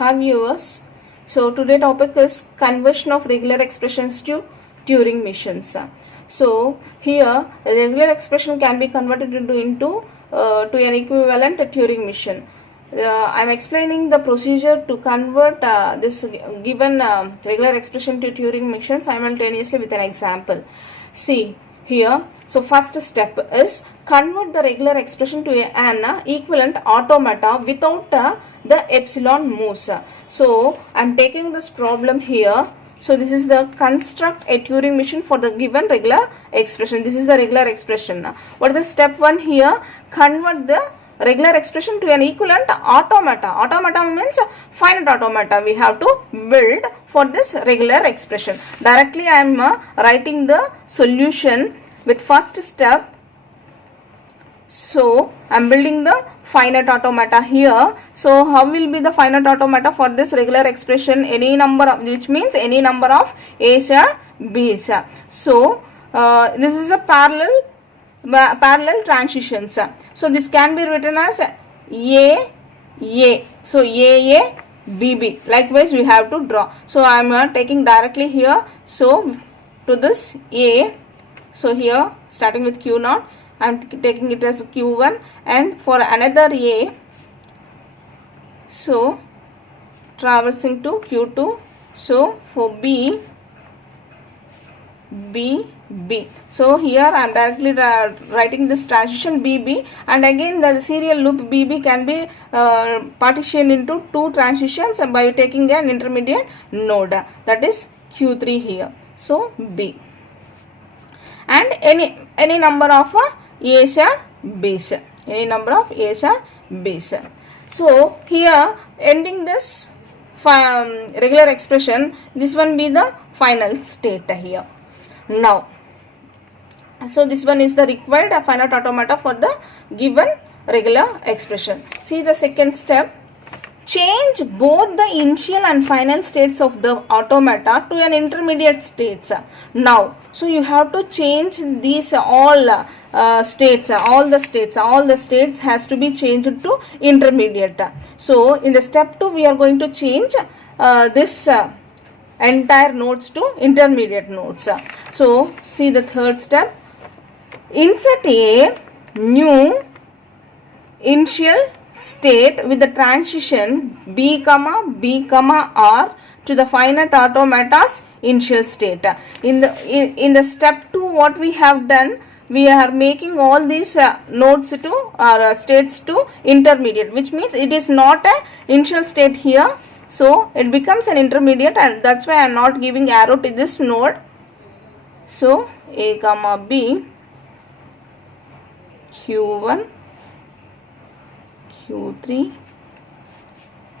Hi viewers. So today topic is conversion of regular expressions to Turing machines. So here a regular expression can be converted into to an equivalent Turing machine. I am explaining the procedure to convert this given regular expression to Turing machine simultaneously with an example. See here, so first step is convert the regular expression to an equivalent automata without the epsilon moves. So I am taking this problem here. So this is the construct a Turing machine for the given regular expression. This is the regular expression. What is the step 1 here? Convert the regular expression to an equivalent automata. Automata means finite automata we have to build for this regular expression. Directly I am writing the solution with first step. So I am building the finite automata here. So how will be the finite automata for this regular expression? Any number of, which means any number of a's or b's. So this is a parallel transitions. So this can be written as A. So A, B, B. Likewise we have to draw. So I am taking directly here. So to this A. So here starting with Q0, I am taking it as Q1, and for another A, so traversing to Q2. So for B. So here I am directly writing this transition BB, and again the serial loop BB can be partitioned into two transitions by taking an intermediate node, that is Q3 here. So B, and any number of A's or B's, any number of A's or B's. So here ending this regular expression, this one be the final state here. Now, so this one is the required finite automata for the given regular expression. See the second step. Change both the initial and final states of the automata to an intermediate states. Now, so you have to change these all states has to be changed to intermediate. So in the step 2 we are going to change this entire nodes to intermediate nodes. So see the third step. Insert a new initial state with the transition B, R to the finite automata's initial state. In the step 2 what we have done, we are making all these nodes to or states to intermediate, which means it is not an initial state here. So it becomes an intermediate, and that's why I am not giving arrow to this node. So A, B, Q1, Q3.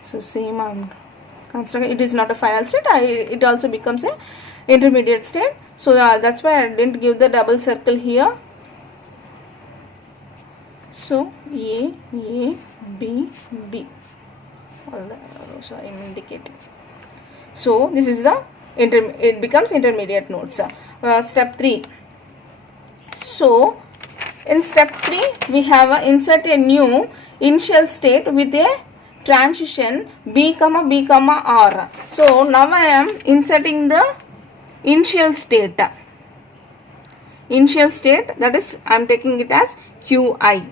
So same I am constructing. It is not a final state. It also becomes a intermediate state. So that's why I didn't give the double circle here. So A, B, B. All the arrows I am indicating. So this is the it becomes intermediate nodes. Step 3. So in step 3 we have insert a new initial state with a transition B, R. So now I am inserting the initial state. Initial state, that is I am taking it as QI.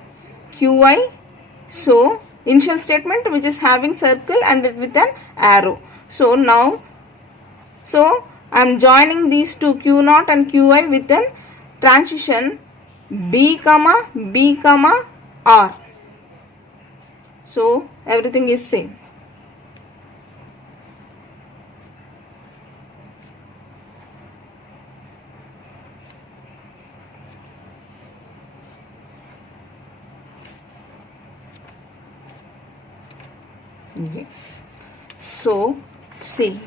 So initial statement which is having circle and with an arrow. So now, so I am joining these two Q0 and QI with an transition B, R. So everything is same. Okay. So see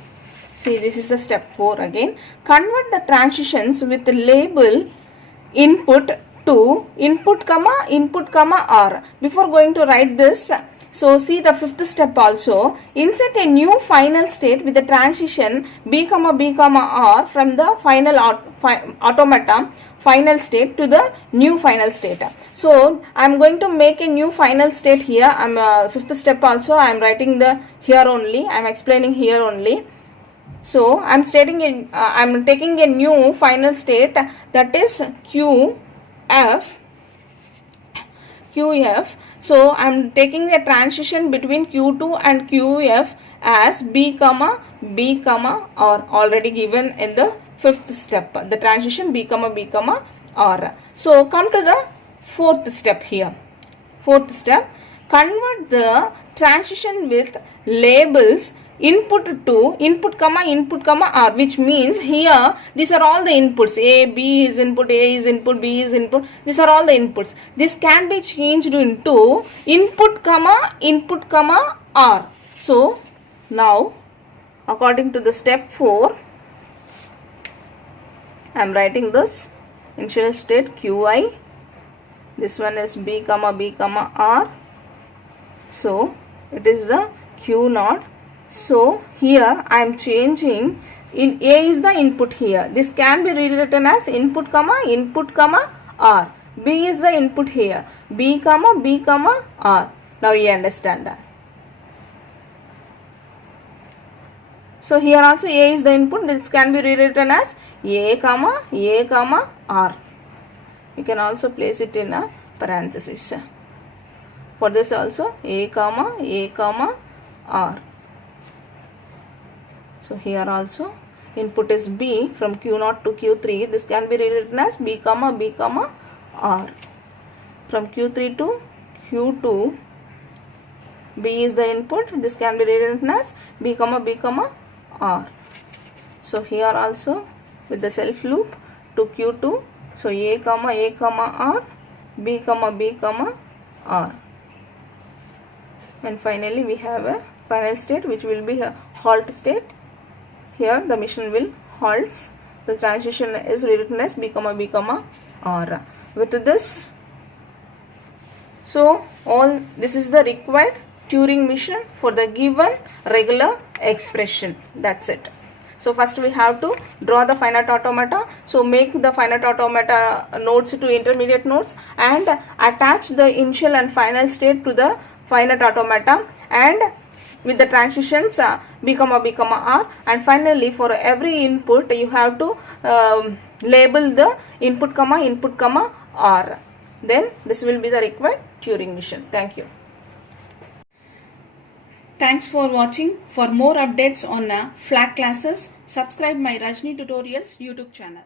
this is the step 4 again. Convert the transitions with the label input to input, R. Before going to write this, So see the fifth step also. Insert a new final state with the transition B comma B comma R from the final automata final state to the new final state. So I am going to make a new final state here. Fifth step also I am writing the here only. I am explaining here only. So I am taking a new final state, that is QF. So I am taking the transition between Q2 and QF as B comma B comma R, already given in the fifth step, the transition B comma B comma R. So come to the fourth step here. Fourth step, convert the transition with labels input to input comma R, which means here these are all the inputs. A, B is input, A is input, B is input. These are all the inputs. This can be changed into input comma R. So now according to the step 4, I am writing this initial state QI. This one is B comma R. So it is the Q naught. So here I am changing, in A is the input here. This can be rewritten as input comma R. B is the input here. B comma R. Now you understand that. So here also A is the input. This can be rewritten as A comma R. You can also place it in a parenthesis. For this also A comma R. So here also input is B from Q0 to Q3. This can be rewritten as B comma R. From Q3 to Q2, B is the input. This can be rewritten as B comma R. So here also with the self loop to Q2. So A comma R, B comma R. And finally we have a final state which will be a halt state. Here the machine will halts. The transition is rewritten as B comma R. With this, so this is the required Turing machine for the given regular expression. That's it. So first we have to draw the finite automata. So make the finite automata nodes to intermediate nodes and attach the initial and final state to the finite automata, and with the transitions B comma R, and finally for every input you have to label the input comma R. Then this will be the required Turing machine. Thank you. Thanks for watching. For more updates on flat classes, subscribe my Rajni Tutorials YouTube channel.